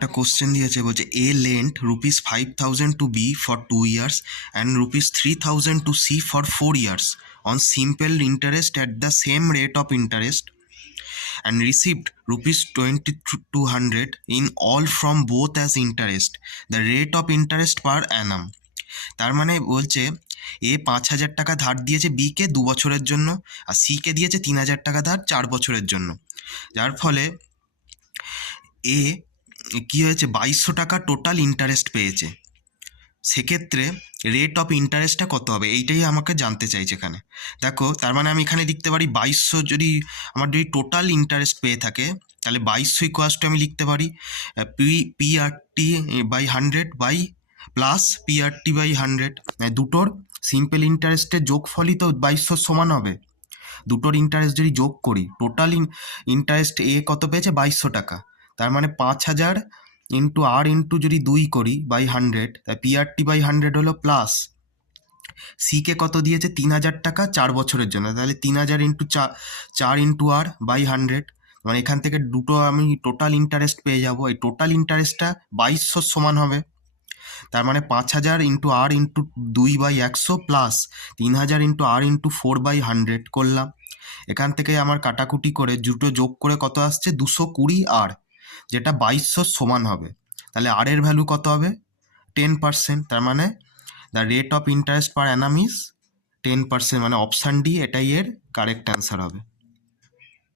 একটা কোশ্চেন দিয়েছে, বলছে A lent ₹5,000 to B for 2 years and ₹3,000 to C for 4 years on simple interest at the same rate of interest and received ₹2,200 in all from both as interest. The rate of interest per annum. তার মানে বলছে এ 5,000 টাকা ধার দিয়েছে বিকে 2 বছরের জন্য, আর সিকে দিয়েছে 3,000 টাকা ধার 4 বছরের জন্য, যার ফলে এ কি হয়েছে 2,200 টাকা টোটাল ইন্টারেস্ট পেয়েছে। সেক্ষেত্রে রেট অফ ইন্টারেস্টটা কত হবে এইটাই আমাকে জানতে চাইছে এখানে। দেখো, তার মানে আমি এখানে লিখতে পারি 2,200, যদি টোটাল ইন্টারেস্ট পেয়ে থাকে তাহলে 2,200 ইকুয়ালস টু আমি লিখতে পারি PRT by 100 by plus PRT by 100। দুটোর সিম্পল ইন্টারেস্টের যোগফলই তো 2,200 সমান হবে। দুটোর ইন্টারেস্ট যদি যোগ করি, টোটাল ইন্টারেস্ট এ কত পেয়েছে 2,200 টাকা, তার মানে 5,000 ইন্টু আর ইন্টু যদি 2 করি বাই 100, তাই PRT বাই 100 হলো প্লাস সিকে কত দিয়েছে 3,000 টাকা 4 বছরের জন্য, তাহলে 3,000 ইন্টু 4 ইন্টু আর বাই 100, মানে এখান থেকে দুটো আমি টোটাল ইন্টারেস্ট পেয়ে যাব। এই টোটাল ইন্টারেস্টটা 2,200 সমান হবে, তার মানে 5,000 into R into 2 by 100 plus 3,000 into R into 4 by 100 করলাম। এখান থেকে আমার কাটাকুটি করে দুটো যোগ করে কত আসছে 220 আর, যেটা 2,200 সমান হবে। তাহলে আর এর ভ্যালু কত হবে 10%। তার মানে the rate of interest per Anam is 10%, মানে অপশান ডি এটাই এর কারেক্ট অ্যান্সার হবে।